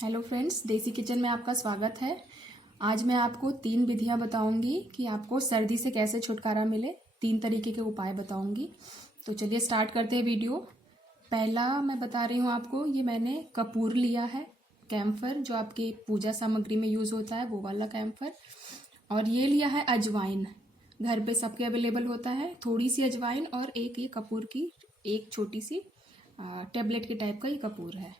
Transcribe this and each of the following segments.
Hello friends, देसी kitchen में आपका स्वागत है। आज मैं आपको 3 विधियां बताऊंगी कि आपको सर्दी से कैसे छुटकारा मिले। 3 तरीके के उपाय बताऊंगी। तो चलिए स्टार्ट करते हैं वीडियो। पहला मैं बता रही हूँ आपको, ये मैंने कपूर लिया है, कैम्फर, जो आपके पूजा सामग्री में यूज़ होता है वो वाला कैम्फर। और ये लिया है अजवाइन, घर पे सबके अवेलेबल होता है। थोड़ी सी अजवाइन और एक ये कपूर की एक छोटी सी टेबलेट के टाइप का ये कपूर है।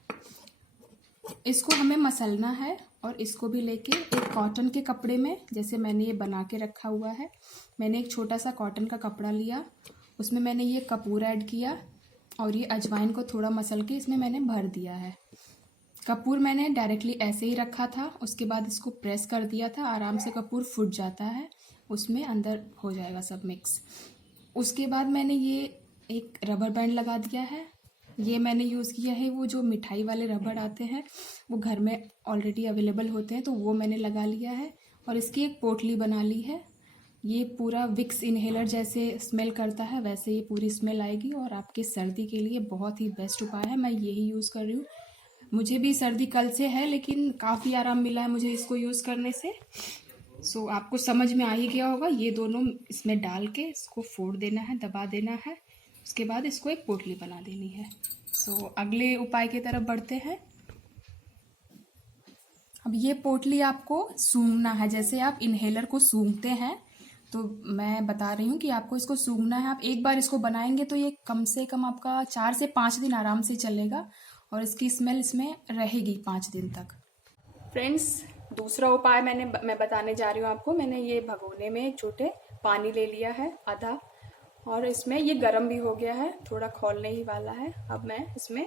इसको हमें मसलना है और इसको भी लेके एक कॉटन के कपड़े में, जैसे मैंने ये बना के रखा हुआ है, मैंने एक छोटा सा कॉटन का कपड़ा लिया, उसमें मैंने ये कपूर ऐड किया और ये अजवाइन को थोड़ा मसल के इसमें मैंने भर दिया है। कपूर मैंने डायरेक्टली ऐसे ही रखा था, उसके बाद इसको प्रेस कर दिया था। आराम से कपूर फूट जाता है, उसमें अंदर हो जाएगा सब मिक्स। उसके बाद मैंने ये एक रबर बैंड लगा दिया है। ये मैंने यूज़ किया है, वो जो मिठाई वाले रबड़ आते हैं वो घर में ऑलरेडी अवेलेबल होते हैं, तो वो मैंने लगा लिया है। और इसकी एक पोटली बना ली है। ये पूरा विक्स इन्हेलर जैसे स्मेल करता है, वैसे ये पूरी स्मेल आएगी और आपके सर्दी के लिए बहुत ही बेस्ट उपाय है। मैं यही यूज़ कर रही हूँ। मुझे भी सर्दी कल से है, लेकिन काफ़ी आराम मिला है मुझे इसको यूज़ करने से। सो आपको समझ में आ ही गया होगा। ये दोनों इसमें डाल के इसको फोड़ देना है, दबा देना है। उसके बाद इसको एक पोटली बना देनी है। सो अगले उपाय की तरफ बढ़ते हैं। अब ये पोटली आपको सूंघना है, जैसे आप इन्हेलर को सूंघते हैं, तो मैं बता रही हूँ कि आपको इसको सूंघना है। आप एक बार इसको बनाएंगे तो ये कम से कम आपका 4 से 5 दिन आराम से चलेगा और इसकी स्मेल इसमें रहेगी 5 दिन तक। फ्रेंड्स, दूसरा उपाय मैं बताने जा रही हूँ आपको। मैंने ये भगोने में एक छोटे पानी ले लिया है आधा, और इसमें ये गर्म भी हो गया है, थोड़ा खौलने ही वाला है। अब मैं इसमें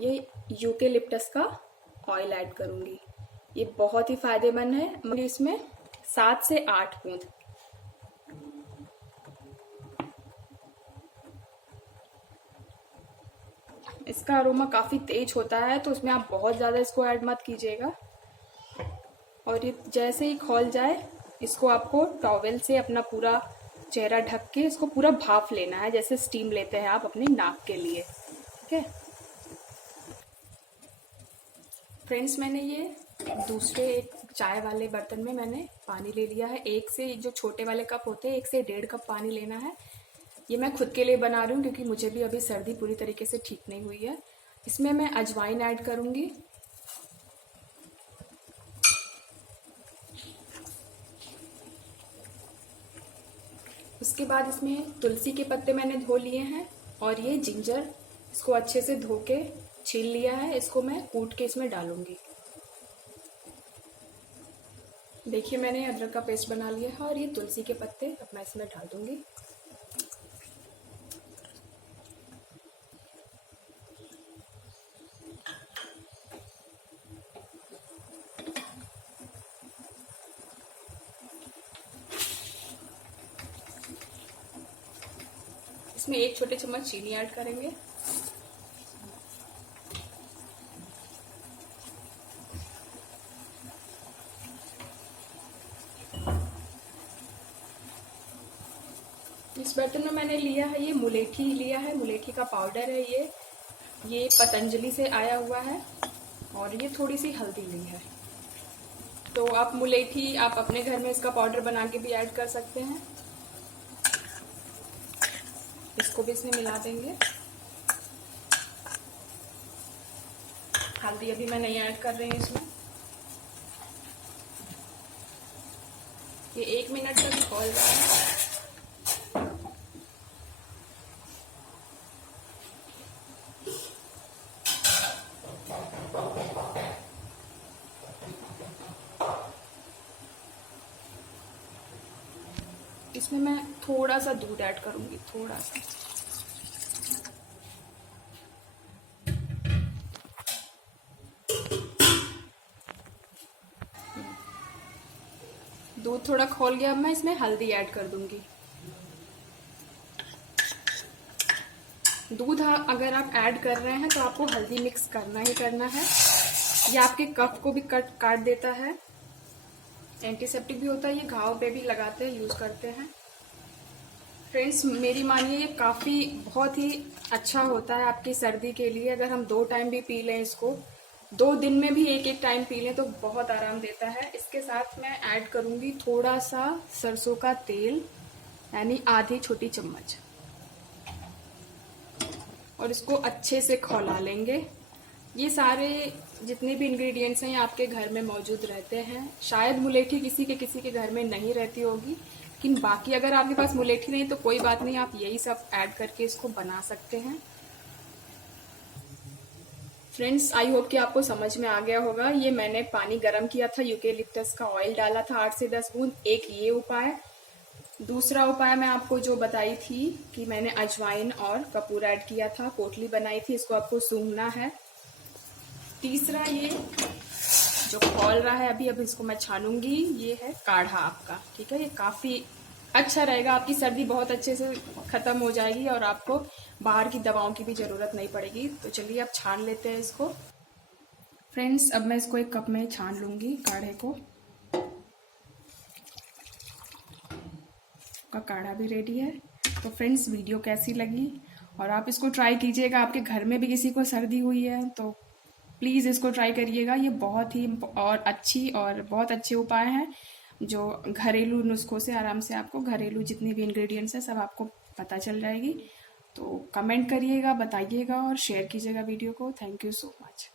ये यूकेलिप्टस का ऑयल ऐड करूँगी। ये बहुत ही फायदेमंद है। मुझे इसमें 7 से 8 बूंद। इसका अरोमा काफ़ी तेज होता है, तो उसमें आप बहुत ज़्यादा इसको ऐड मत कीजिएगा। और ये जैसे ही खौल जाए, इसको आपको टॉवेल से अपना पूरा चेहरा ढक के इसको पूरा भाप लेना है, जैसे स्टीम लेते हैं आप अपनी नाक के लिए। ठीक है फ्रेंड्स, मैंने ये दूसरे एक चाय वाले बर्तन में मैंने पानी ले लिया है। एक से जो छोटे वाले कप होते हैं, 1 से 1.5 कप पानी लेना है। ये मैं खुद के लिए बना रही हूँ क्योंकि मुझे भी अभी सर्दी पूरी तरीके से ठीक नहीं हुई है। इसमें मैं अजवाइन ऐड करूँगी। उसके बाद इसमें तुलसी के पत्ते मैंने धो लिए हैं और ये जिंजर, इसको अच्छे से धो के छील लिया है। इसको मैं कूट के इसमें डालूंगी। देखिए, मैंने अदरक का पेस्ट बना लिया है और ये तुलसी के पत्ते अब मैं इसमें डाल दूंगी। इसमें 1 छोटे चम्मच चीनी ऐड करेंगे। इस बर्तन में मैंने लिया है, ये मुलेठी लिया है, मुलेठी का पाउडर है ये पतंजलि से आया हुआ है। और ये थोड़ी सी हल्दी ली है। तो आप मुलेठी आप अपने घर में इसका पाउडर बना के भी ऐड कर सकते हैं। इसको भी इसमें मिला देंगे। हल्दी अभी मैं नहीं ऐड कर रही हूँ इसमें। ये 1 मिनट तक खौल रहा है। इसमें मैं थोड़ा सा दूध ऐड करूंगी, थोड़ा सा। दूध थोड़ा खौल गया, अब मैं इसमें हल्दी ऐड कर दूंगी। दूध अगर आप ऐड कर रहे हैं तो आपको हल्दी मिक्स करना ही करना है। ये आपके कफ को भी काट देता है, एंटीसेप्टिक भी होता है। ये घाव पे भी लगाते हैं, यूज करते हैं। फ्रेंड्स मेरी मानिए ये काफ़ी बहुत ही अच्छा होता है आपकी सर्दी के लिए। अगर हम 2 टाइम भी पी लें इसको, 2 दिन में भी एक एक टाइम पी लें तो बहुत आराम देता है। इसके साथ मैं ऐड करूँगी थोड़ा सा सरसों का तेल, यानी आधी छोटी चम्मच, और इसको अच्छे से खौला लेंगे। ये सारे जितने भी इंग्रेडिएंट्स हैं ये आपके घर में मौजूद रहते हैं। शायद मुलेठी किसी के घर में नहीं रहती होगी, लेकिन बाकी अगर आपके पास मुलेठी नहीं तो कोई बात नहीं, आप यही सब ऐड करके इसको बना सकते हैं। फ्रेंड्स आई होप कि आपको समझ में आ गया होगा। ये मैंने पानी गर्म किया था, यूकेलिप्टस का ऑयल डाला था 8 से 10 बूंद। एक ये उपाय। दूसरा उपाय मैं आपको जो बताई थी कि मैंने अजवाइन और कपूर ऐड किया था, पोटली बनाई थी, इसको आपको सूंघना है। तीसरा ये जो खौल रहा है अब इसको मैं छानूंगी, ये है काढ़ा आपका, ठीक है। ये काफ़ी अच्छा रहेगा, आपकी सर्दी बहुत अच्छे से ख़त्म हो जाएगी और आपको बाहर की दवाओं की भी ज़रूरत नहीं पड़ेगी। तो चलिए अब छान लेते हैं इसको। फ्रेंड्स अब मैं इसको एक कप में छान लूँगी काढ़े को। का काढ़ा भी रेडी है। तो फ्रेंड्स वीडियो कैसी लगी, और आप इसको ट्राई कीजिएगा। आपके घर में भी किसी को सर्दी हुई है तो प्लीज़ इसको ट्राई करिएगा। ये बहुत ही और अच्छी और बहुत अच्छे उपाय हैं जो घरेलू नुस्खों से आराम से आपको घरेलू जितने भी इंग्रेडिएंट्स हैं सब आपको पता चल जाएगी। तो कमेंट करिएगा, बताइएगा और शेयर कीजिएगा वीडियो को। Thank you so much.